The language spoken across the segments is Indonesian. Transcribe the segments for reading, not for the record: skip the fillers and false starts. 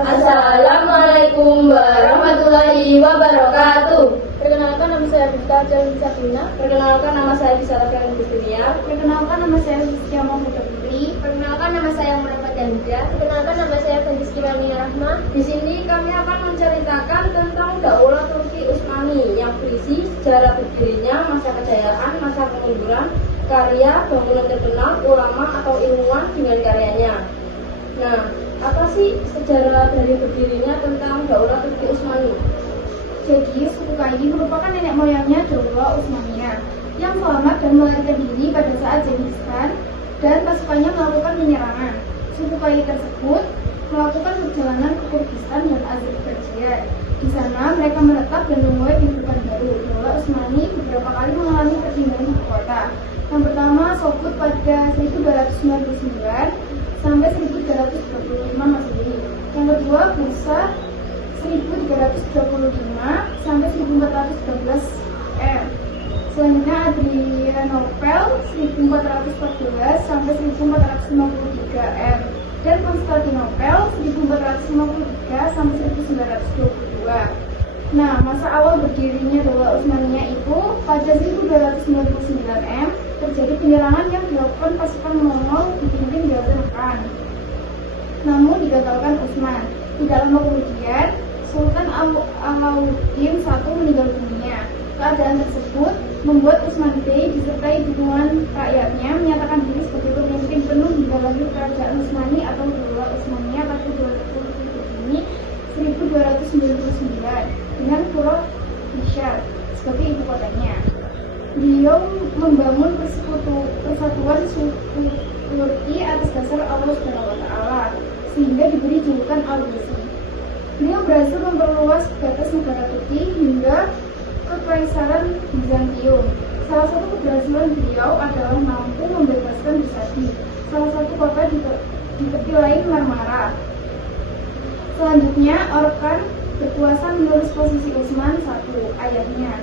Assalamualaikum warahmatullahi wabarakatuh. Perkenalkan, nama saya Bita Jalin Sabrina. Perkenalkan, nama saya Bisara Karen Fitriya. Perkenalkan, nama saya Rizkia Mahmud Putri. Perkenalkan, nama saya Muhammad Yandra. Perkenalkan, nama saya Fendis Kirani Rahma. Di sini kami akan menceritakan tentang Daulah Turki Utsmani yang berisi sejarah berdirinya, masa kejayaan, masa kemunduran, karya, bangunan terkenal, ulama atau ilmuwan dengan karyanya. Nah, apa sih sejarah dari berdirinya tentang Daulah Turki Utsmani? Jadi, suku Kai merupakan nenek moyangnya Daulah Utsmaniyah yang selamat dan melarikan diri pada saat Genghis Khan dan pasukannya melakukan penyerangan. Suku Kai tersebut melakukan perjalanan ke Kyrgyzstan dan Azerbaijan. Di sana mereka menetap dan memulai kehidupan baru. Daulah Utsmani beberapa kali mengalami perpindahan ibu kota. Yang pertama Sopot pada 1299 sampai 1325 Masehi. Yang kedua Bursa 1325 sampai 1412 M. Selanjutnya Adrianopel 1414 sampai 1453 M. Dan Konstantinopel 1453 sampai 1922. Nah, masa awal berdirinya Daulah Utsmaniyah itu pada 1299 M terjadi penyerangan yang dilakukan pasukan Mongol dipimpin Genghis Khan. Namun digagalkan Utsman. Tidak lama kemudian Sultan Alauddin I meninggal dunia. Keadaan tersebut membuat Utsman Bey disertai dukungan rakyatnya menyatakan diri sebagai pemimpin penuh hingga lahir kerajaan Utsmani atau Daulah Utsmaniyah pada 27 Juni 1299 dengan Pura Bishar sebagai ibu kotanya. Beliau membangun persatuan suku Turki atas dasar Allah SWT sehingga diberi julukan Al-Besi. Beliau berhasil memperluas batas negara Turki hingga Kekaisaran Bizantium. Salah satu keberhasilan beliau adalah mampu membebaskan Byzantium, salah satu kota di tepi lain Marmara. Selanjutnya, Orkan berkuasa menerus posisi Utsman I, ayahnya.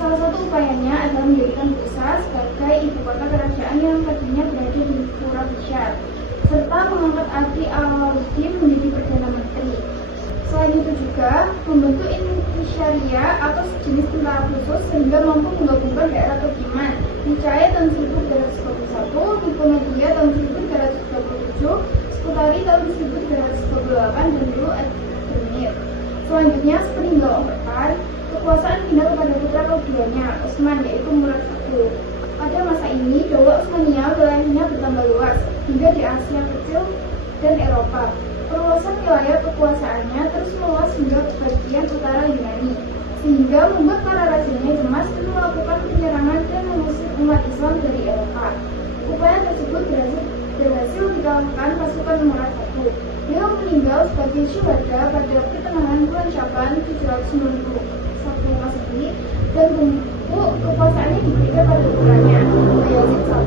Salah satu upayanya adalah menjadikan Bursa sebagai ibu kota kerajaan yang tadinya berada di Pura Bishar, serta mengangkat Adri Alauddin menjadi Perdana Menteri. Selain itu juga membentuk Intisharia atau sejenis tentara khusus sehingga mampu menggabungkan daerah Turkiman. Nicaya tahun 1321, Nikomedia tahun 1337, Skutari tahun 1328 dan dulu Edremir. Selanjutnya, sepeninggal Orkan, kekuasaan pindah kepada putra keduanya, Utsman, yaitu Murad I. Pada masa ini, Daulah Utsmaniyah wilayahnya bertambah luas hingga di Asia Kecil dan Eropa. Perluasan wilayah kekuasaannya terus meluas hingga ke bagian utara Yunani, sehingga membuat para rajanya cemas dan melakukan penyerangan dan mengusir umat Islam dari Eropa. Upaya tersebut berhasil dikalahkan pasukan Murad I. Beliau meninggal sebagai syuhada pada pertengahan bulan Syaban 791 Masehi dan tumpuk kekuasaannya diberikan pada putranya, Bayezid I.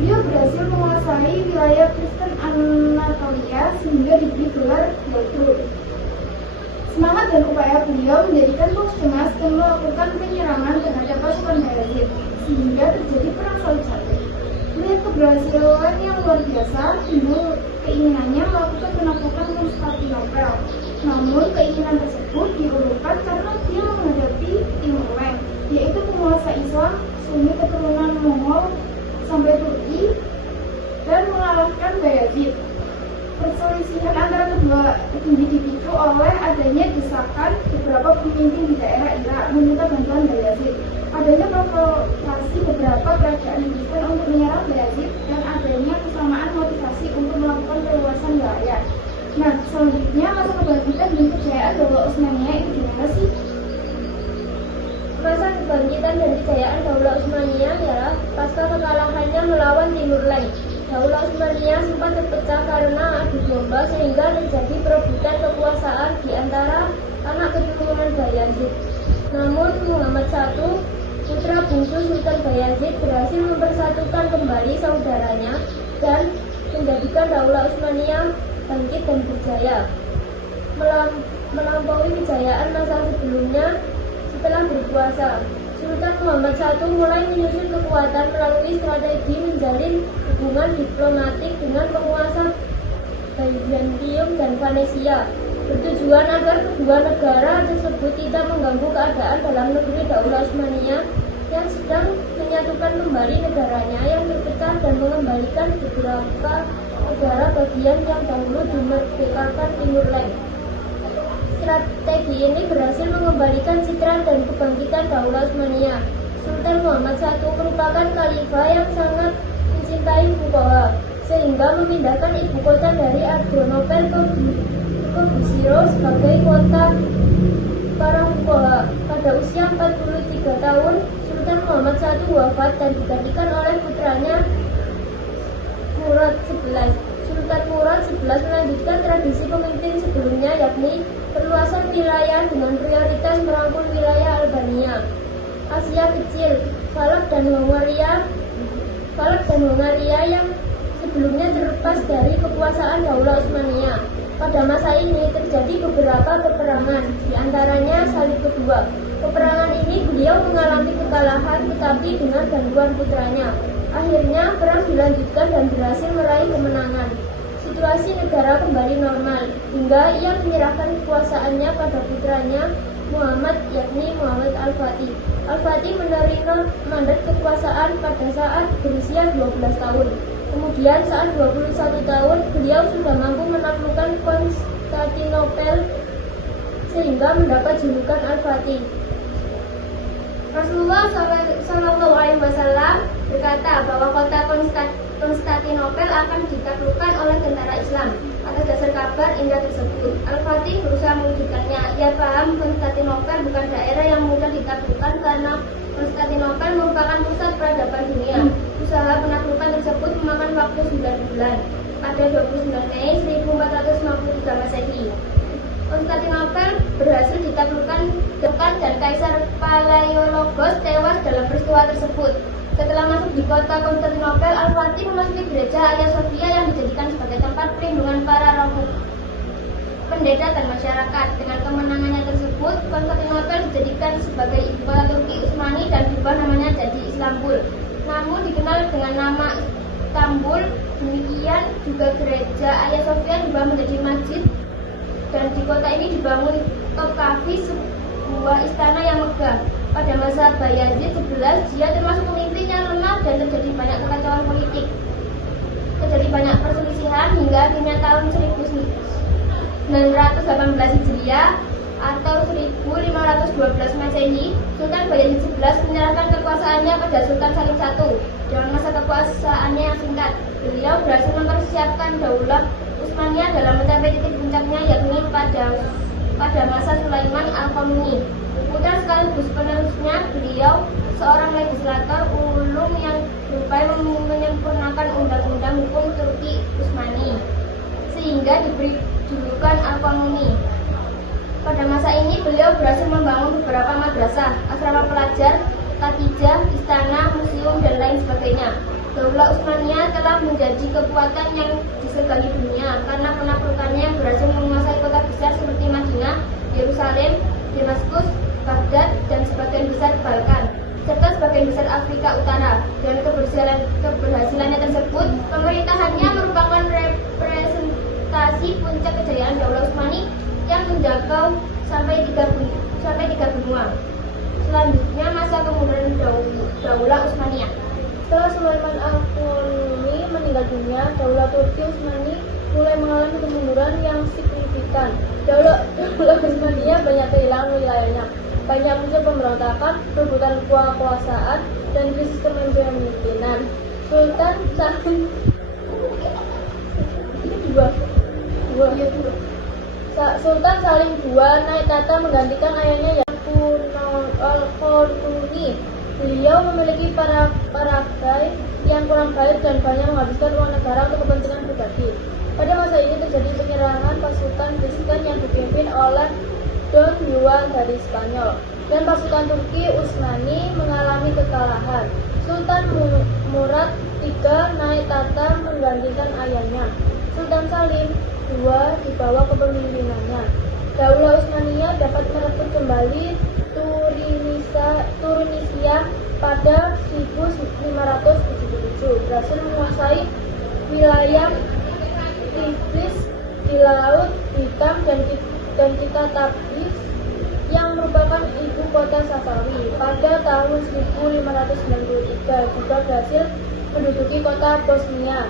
Beliau berhasil menguasai wilayah Kristen Anatolia sehingga diberi gelar Beltur. Semangat dan upaya beliau menjadikan Turks cemas dan melakukan penyerangan terhadap pasukan Bayezid sehingga terjadi perang salib I. Melihat keberhasilan yang luar biasa, timbul keinginannya melakukan penaklukan Konstantinopel. Namun keinginan tersebut diurungkan karena dia menghadapi Timur Leng, yaitu penguasa Islam Sunni keturunan Mongol sampai Turki dan mengalahkan Bayezid. Perselisihan antara kedua kubu dipicu oleh adanya desakan beberapa pemimpin di daerah Irak meminta bantuan Bayezid, adanya provokasi beberapa kerajaan Kristen untuk menyerang Bayezid, dan adanya kesamaan motivasi untuk melakukan perluasan wilayah. Nah, selanjutnya masa kebangkitan dan kejayaan Daulah Utsmaniyah itu gimana sih? Masa kebangkitan dan kejayaan Daulah Utsmaniyah ialah pasca kekalahannya melawan Timur Leng. Daulah Utsmaniyah sempat terpecah karena adu domba sehingga terjadi perebutan kekuasaan di antara anak keturunan Bayezid. Namun Muhammad I, putra bungsu Sultan Bayezid, berhasil mempersatukan kembali saudaranya dan menjadikan Daulah Utsmaniyah bangkit dan berjaya, melampaui kejayaan masa sebelumnya. Setelah berkuasa, Sultan Muhammad I mulai menyusun kekuatan melalui strategi menjalin hubungan diplomatik dengan penguasa Byzantium dan Venesia. bertujuan agar kedua negara tersebut tidak mengganggu keadaan dalam negeri Daulah Utsmaniyah yang sedang menyatukan kembali negaranya yang terpecah dan mengembalikan beberapa negara bagian yang dahulu dimerdekakan Timur Leng. Strategi ini berhasil mengembalikan citra dan kebangkitan Daulah Utsmaniyah. Sultan Muhammad I merupakan khalifah yang sangat mencintai Fuqaha, sehingga memindahkan ibu kota dari Adrianopel ke Busiro sebagai kota para Fuqaha. Pada usia 43 tahun, Sultan Muhammad I wafat dan digantikan oleh putranya Murad XI. Sultan Murad XI melanjutkan tradisi pemimpin sebelumnya, yakni perluasan wilayah dengan prioritas merangkul wilayah Albania, Asia Kecil, Falak dan Hongaria yang sebelumnya terlepas dari kekuasaan Daulah Utsmaniyah. Pada masa ini terjadi beberapa peperangan, di antaranya Salib Kedua. Peperangan ini beliau mengalami kekalahan, tetapi dengan bantuan putranya. Akhirnya perang dilanjutkan dan berhasil meraih kemenangan. Situasi negara kembali normal, hingga ia menyerahkan kekuasaannya pada putranya Muhammad, yakni Muhammad Al-Fatih. Al-Fatih menerima mandat kekuasaan pada saat berusia 12 tahun. Kemudian saat 21 tahun, beliau sudah mampu menaklukkan Konstantinopel sehingga mendapat julukan Al-Fatih. Rasulullah SAW berkata bahwa kota Konstantinopel akan ditaklukkan oleh tentara Islam. Atas dasar kabar indah tersebut, Al-Fatih berusaha mewujudkannya. Ia paham Konstantinopel bukan daerah yang mudah ditaklukkan karena Konstantinopel merupakan pusat peradaban dunia. Usaha penaklukan tersebut memakan waktu 9 bulan. Pada 29 Mei 1453 Masehi, Konstantinopel berhasil ditaklukkan dan Kaisar Palaiologos tewas dalam peristiwa tersebut. Setelah masuk di kota Konstantinopel, Al-Fatih memasuki gereja Hagia Sophia yang dijadikan sebagai tempat perlindungan para rohib, pendeta dan masyarakat. Dengan kemenangannya tersebut, Konstantinopel dijadikan sebagai ibu kota Turki Utsmani dan berubah namanya jadi Istanbul. Namun dikenal dengan nama Istanbul. Demikian juga gereja Hagia Sophia diubah menjadi masjid, dan di kota ini dibangun Topkapi, sebuah istana yang megah. Pada masa Bayazid XI, dia termasuk pemimpin yang lemah dan terjadi banyak kekacauan politik. Terjadi banyak perselisihan hingga akhirnya tahun 1918 Hijriah atau 1512 Masehi, Sultan Bayazid XI menyerahkan kekuasaannya pada Sultan Salim I. Dalam masa kekuasaannya yang singkat, beliau berhasil mempersiapkan Daulah Utsmaniyah dalam mencapai titik puncaknya, yakni pada masa Sulaiman Al-Qanuni. Putra sekaligus penerusnya, beliau seorang legislator ulum yang berupaya menyempurnakan undang-undang hukum Turki Utsmani, sehingga diberi julukan Al-Qanuni. Pada masa ini beliau berhasil membangun beberapa madrasah, asrama pelajar, katijah, istana, museum, dan lain sebagainya. Daulah Utsmaniyah telah menjadi kekuatan yang disegani dunia karena penaklukannya yang berhasil menguasai kota besar seperti Madinah, Yerusalem, Damaskus, Baghdad, dan sebagian besar Balkan, serta sebagian besar Afrika Utara. Dan keberhasilannya tersebut, pemerintahannya merupakan representasi puncak kejayaan Daulah Utsmani yang menjangkau sampai tiga benua. Selanjutnya, masa kemudian Daulah Utsmaniyah. Setelah Sulaiman Al-Qanuni meninggal dunia, Daulah Turki Utsmani mulai mengalami kemunduran yang signifikan. Daulah Utsmaniyah banyak kehilangan wilayahnya, banyak muncul pemberontakan, perebutan kekuasaan, dan krisis kepemimpinan. Sultan Salim Sultan Salim II naik tahta menggantikan ayahnya Al-Qanuni. Beliau memiliki paragai yang kurang baik dan banyak menghabiskan uang negara untuk kepentingan pribadi. Pada masa ini terjadi penyerangan pasukan Kristen yang dipimpin oleh Don Juan dari Spanyol, dan pasukan Turki Utsmani mengalami kekalahan. Sultan Murad III naik tahta menggantikan ayahnya, Sultan Salim II, di bawah kepemimpinannya. Daulah Utsmaniyah dapat merebut kembali Tunisia pada 1577, berhasil menguasai wilayah Tiflis di Laut Hitam dan digantikan Tabriz yang merupakan ibu kota Safawi. Pada tahun 1593 juga berhasil menduduki kota Bosnia.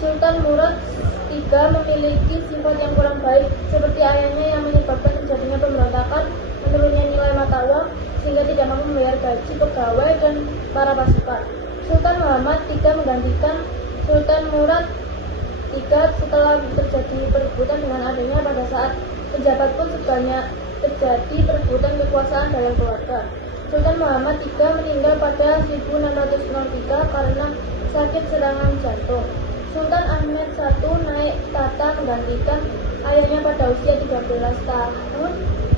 Sultan Murad III memiliki sifat yang kurang baik seperti ayahnya yang menyebabkan terjadinya pemberontakan, menurunnya nilai mata uang sehingga tidak mampu membayar gaji pegawai dan para pasukan. Sultan Muhammad III menggantikan Sultan Murad III setelah terjadi perebutan dengan adanya pada saat pejabat pun sebanyak terjadi perebutan kekuasaan dalam keluarga. Sultan Muhammad III meninggal pada 1603 karena sakit serangan jantung. Sultan Ahmed I naik tahta menggantikan ayahnya pada usia 13 tahun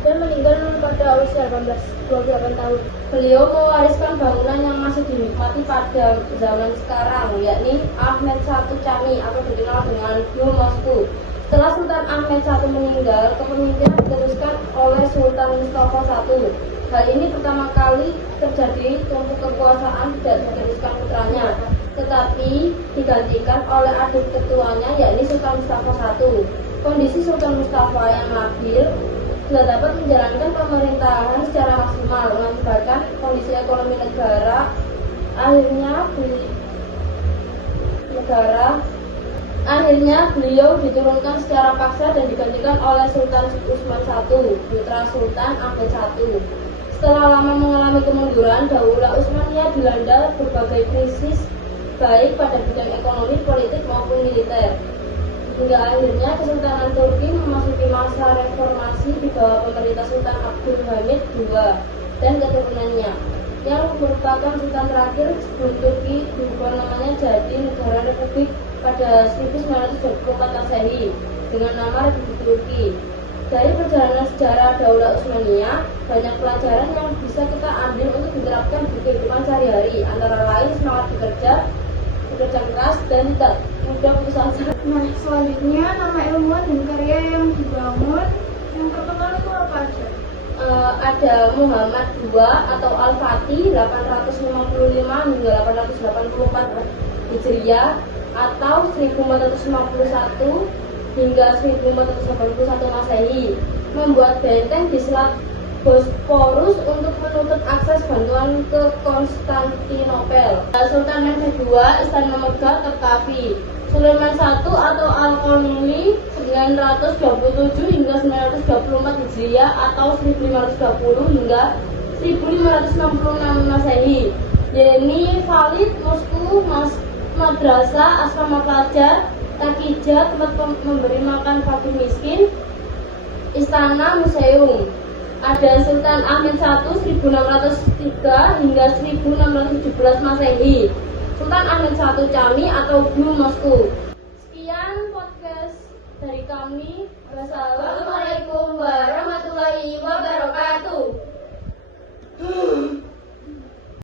dan meninggal pada usia 28 tahun. Beliau mewariskan bangunan yang masih dinikmati pada zaman sekarang, yakni Ahmed I Cami atau dikenal dengan New Moscow. Setelah Sultan Ahmed I meninggal, kepemimpinan diteruskan oleh Sultan Mustafa I. Hal ini pertama kali terjadi tumpuk kekuasaan tidak diteruskan putranya, tetapi digantikan oleh adik ketuanya yakni Sultan Mustafa I. Kondisi Sultan Mustafa yang labil tidak dapat menjalankan pemerintahan secara maksimal mengakibatkan kondisi ekonomi negara. Akhirnya beliau diturunkan secara paksa dan digantikan oleh Sultan Utsman I, putra Sultan Ahmed I. Setelah lama mengalami kemunduran, Daulah Utsmaniyah dilanda berbagai krisis baik pada bidang ekonomi, politik maupun militer. Hingga akhirnya Kesultanan Turki memasuki masa reformasi di bawah pemerintah Sultan Abdul Hamid II dan keturunannya, yang merupakan sultan terakhir sebelum Turki berubah namanya jadi Negara Republik pada 1924 Masehi dengan nama Republik Turki. Dari perjalanan sejarah Daulah Utsmaniyah, banyak pelajaran yang bisa kita ambil untuk diterapkan di kehidupan sehari-hari, antara lain semangat bekerja keras dan tidak mudah putus asa. Nah, selanjutnya nama ilmuwan dan karya yang dibangun yang terkenal itu apa aja? Ada Muhammad II atau Al-Fatih 855 hingga 884 Hijriah atau 1451 hingga 1481 Masehi, membuat benteng di Selat Bosporus untuk menutup akses bantuan ke Konstantinopel. Sultan Mehmed II, Istana Megah, Tetapi. Sulaiman I atau Al-Qanuni 927 hingga 924 Hijriah atau 1520 hingga 1566 Masehi. Yeni Khalid, Mosku, Madrasah, Asrama Pelajar, Takija, tempat memberi makan fakir miskin, Istana Museum. Ada Sultan Ahmed I 1603 hingga 1617 Masehi. Sultan Ahmed I Cami atau New Moscow. Sekian podcast dari kami. Wassalamualaikum.